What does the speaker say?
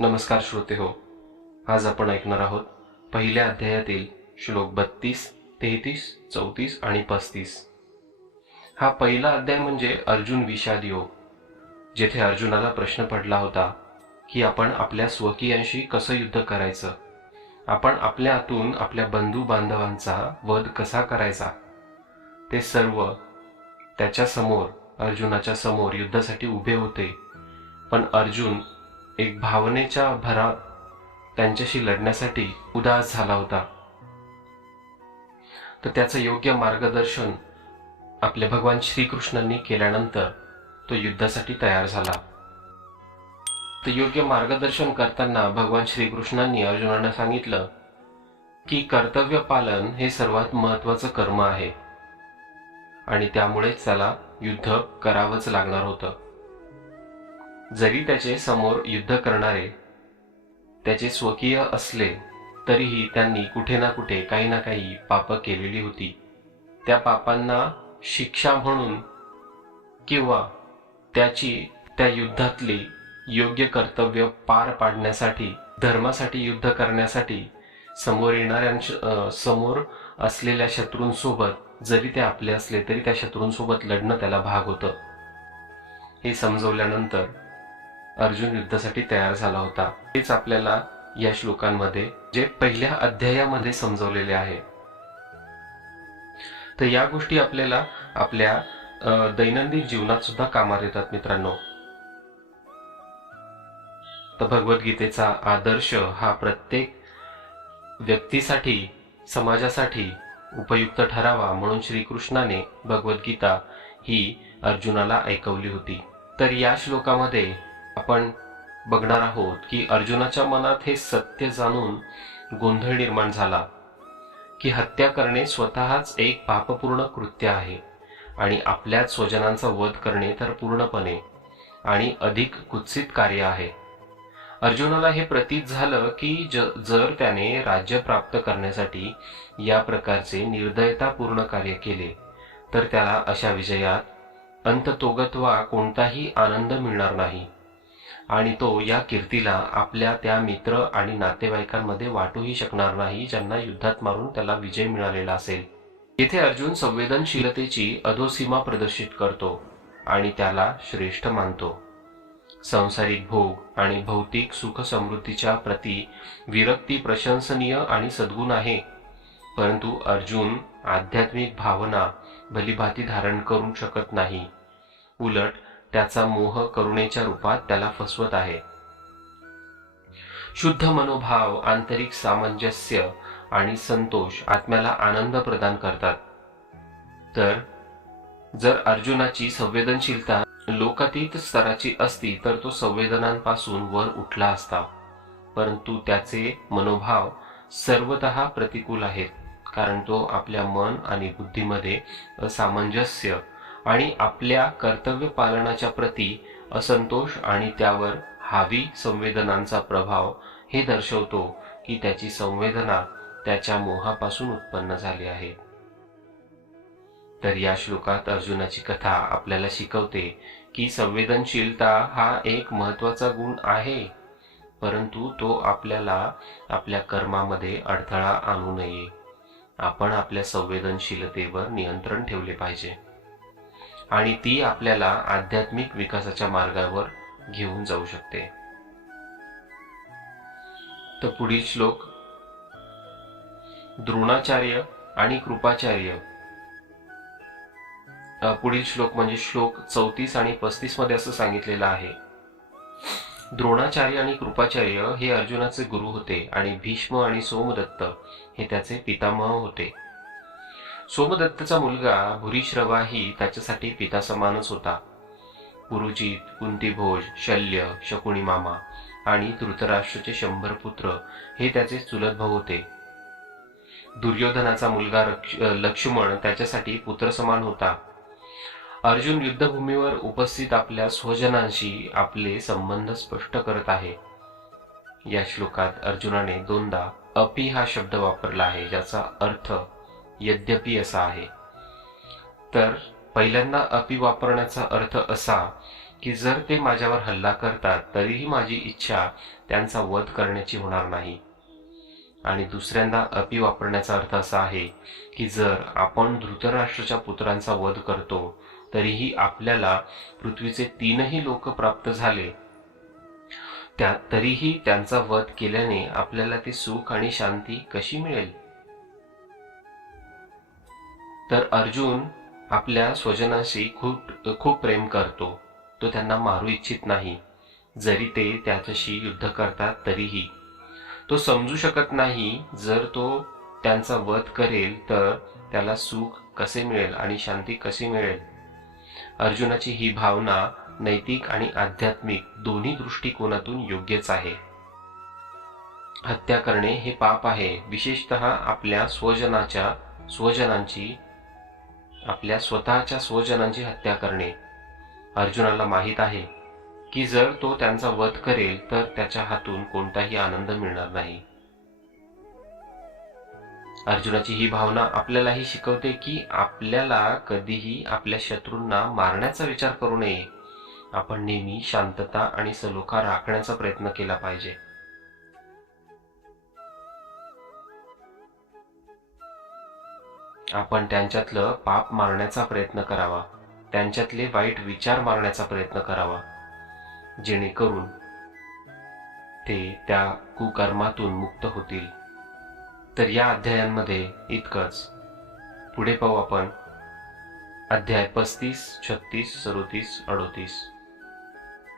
नमस्कार श्रोते हो, आज आपण ऐकणार आहोत पहिल्या अध्यायातील श्लोक 32, 33, 34 आणि 35. हा पहिला अध्याय म्हणजे अर्जुन विषाद योग, जेथे अर्जुनाला प्रश्न पडला होता की आपण आपल्या स्वकीयांशी कसं युद्ध करायचं, आपण आपल्या हातून आपल्या बंधू बांधवांचा वध कसा करायचा. ते सर्व त्याच्या समोर, अर्जुनाच्या समोर युद्धासाठी उभे होते, पण अर्जुन एक भावनेच्या भरात त्यांच्याशी लढण्यासाठी उदास झाला होता. तर त्याचं योग्य मार्गदर्शन आपल्या भगवान श्रीकृष्णांनी केल्यानंतर तो युद्धासाठी तयार झाला. तर योग्य मार्गदर्शन करताना भगवान श्रीकृष्णांनी अर्जुनाला सांगितलं की कर्तव्य पालन हे सर्वात महत्त्वाचं कर्म आहे आणि त्यामुळेच त्याला युद्ध करावंच लागणार होतं. जरी त्याचे समोर युद्ध करणारे त्याचे स्वकीय असले तरीही त्यांनी कुठे ना कुठे काही ना काही पाप केलेली होती. त्या पापांना शिक्षा म्हणून किंवा त्या युद्धातली योग्य कर्तव्य पार पाडण्यासाठी, धर्मासाठी युद्ध करण्यासाठी समोर असलेल्या शत्रूंसोबत जरी ते आपले असले तरी त्या शत्रूंसोबत लढणं त्याला भाग होतं. हे समजवल्यानंतर अर्जुन युद्धासाठी तयार झाला होता. हेच आपल्याला या श्लोकांमध्ये जे पहिल्या अध्यायामध्ये समजवलेले आहे. तर या गोष्टी आपल्याला आपल्या दैनंदिन जीवनात सुद्धा कामात येतात मित्रांनो. तर भगवद्गीतेचा आदर्श हा प्रत्येक व्यक्तीसाठी, समाजासाठी उपयुक्त ठरावा म्हणून श्रीकृष्णाने भगवद्गीता ही अर्जुनाला ऐकवली होती. तर या श्लोकामध्ये आपण बघणार आहोत की अर्जुनाच्या मनात हे सत्य जाणून गोंधळ निर्माण झाला की हत्या करणे स्वतःच एक पापपूर्ण कृत्य आहे आणि आपल्याच स्वजनांचा वध करणे तर पूर्णपणे आणि अधिक कुत्सित कार्य आहे. अर्जुनाला हे प्रतीत झालं की जर त्याने राज्य प्राप्त करण्यासाठी या प्रकारचे निर्दयतापूर्ण कार्य केले तर त्याला अशा विजयात अंततोगत्वा कोणताही आनंद मिळणार नाही आणि तो या कीर्तीला आपल्या त्या मित्र आणि नातेवाईकांमध्ये वाटूही शकणार नाही ज्यांना युद्धात मारून त्याला विजय मिळालेला असेल. येथे अर्जुन संवेदनशीलतेची अधोसीमा प्रदर्शित करतो आणि त्याला श्रेष्ठ मानतो. सांसारिक भोग आणि भौतिक सुख समृद्धीच्या प्रती विरक्ती प्रशंसनीय आणि सद्गुण आहे, परंतु अर्जुन आध्यात्मिक भावना भलीभाती धारण करू शकत नाही. उलट त्याचा मोह करुणेच्या रूपात त्याला फसवत आहे. शुद्ध मनोभाव, आंतरिक सामंजस्य आणि संतोष आत्म्याला आनंद प्रदान करतात. तर जर अर्जुनाची संवेदनशीलता लोकातीत स्तराची असती तर तो संवेदनांपासून वर उठला असता, परंतु त्याचे मनोभाव सर्वतः प्रतिकूल आहेत, कारण तो आपल्या मन आणि बुद्धीमध्ये असामंजस्य आणि आपल्या कर्तव्य पालनाच्या प्रती असंतोष आणि त्यावर हावी संवेदनांचा प्रभाव हे दर्शवतो की त्याची संवेदना त्याच्या मोहापासून उत्पन्न झाली आहे. तर या श्लोकात अर्जुनाची कथा आपल्याला शिकवते की संवेदनशीलता हा एक महत्त्वाचा गुण आहे, परंतु तो आपल्याला आपल्या कर्मामध्ये अडथळा आणू नये. आपण आपल्या संवेदनशीलतेवर नियंत्रण ठेवले पाहिजे आणि ती आपल्याला आध्यात्मिक विकासाच्या मार्गावर घेऊन जाऊ शकते. तर पुढील श्लोक द्रोणाचार्य आणि कृपाचार्य. पुढील श्लोक म्हणजे श्लोक 34 आणि 35 मध्ये असं सांगितलेलं आहे. द्रोणाचार्य आणि कृपाचार्य हे अर्जुनाचे गुरु होते आणि भीष्म आणि सोमदत्त हे त्याचे पितामह होते. सोमदत्तचा मुलगा भूरिश्रवाही त्याच्यासाठी पिता समानच होता. पुरुजित, कुंतीभोज, शल्य, शकुनी मामा आणि धृतराष्ट्राचे 100 पुत्र हे त्याचे चुलत भाऊ होते. दुर्योधनाचा मुलगा लक्ष्मण त्याच्यासाठी पुत्र समान होता. अर्जुन युद्धभूमीवर उपस्थित आपल्या स्वजनांशी आपले संबंध स्पष्ट करत आहे. या श्लोकात अर्जुनाने 2दा अपि हा शब्द वापरला आहे, ज्याचा अर्थ यद्यपि असा आहे. तर पहिल्यांदा अपि वापरण्याचा अर्थ असा की जर ते माझ्यावर हल्ला करतात तरीही माझी इच्छा त्यांचा वध करण्याची होणार नाही. आणि दुसऱ्यांदा अपि वापरण्याचा अर्थ असा आहे की जर आपण धृतराष्ट्राच्या पुत्रांचा वध करतो तरीही आपल्याला पृथ्वीचे 3ही लोक प्राप्त झाले, तरीही त्यांचा वध केल्याने आपल्याला ते सुख आणि शांती कशी मिळेल? तर अर्जुन आपल्या स्वजनाशी खूप प्रेम करतो. तो त्यांना मारू इच्छित नाही. जरी ते त्याच्याशी युद्ध करतात तरीही तो समजू शकत नाही जर तो त्यांचा वध करेल तर त्याला सुख कसे मिळेल आणि शांती कशी मिळेल. अर्जुनाची ही भावना नैतिक आणि आध्यात्मिक दोन्ही दृष्टिकोनातून योग्यच आहे. हत्या करणे हे पाप आहे, विशेषतः आपल्या स्वतःच्या स्वजनांची हत्या करणे. अर्जुनाला माहित आहे की जर तो त्यांचा वध करेल तर त्याच्या हातून कोणताही आनंद मिळणार नाही. अर्जुनाची ही भावना आपल्यालाही शिकवते की आपल्याला कधीही आपल्या शत्रूंना मारण्याचा विचार करू नये. आपण नेहमी शांतता आणि सलोखा राखण्याचा प्रयत्न केला पाहिजे. आपण त्यांच्यातलं पाप मारण्याचा प्रयत्न करावा, त्यांच्यातले वाईट विचार मारण्याचा प्रयत्न करावा, जेणेकरून ते त्या कुकर्मातून मुक्त होतील. तर या अध्यायांमध्ये इतकंच. पुढे पाहू आपण अध्याय 35, 36, 37, 38.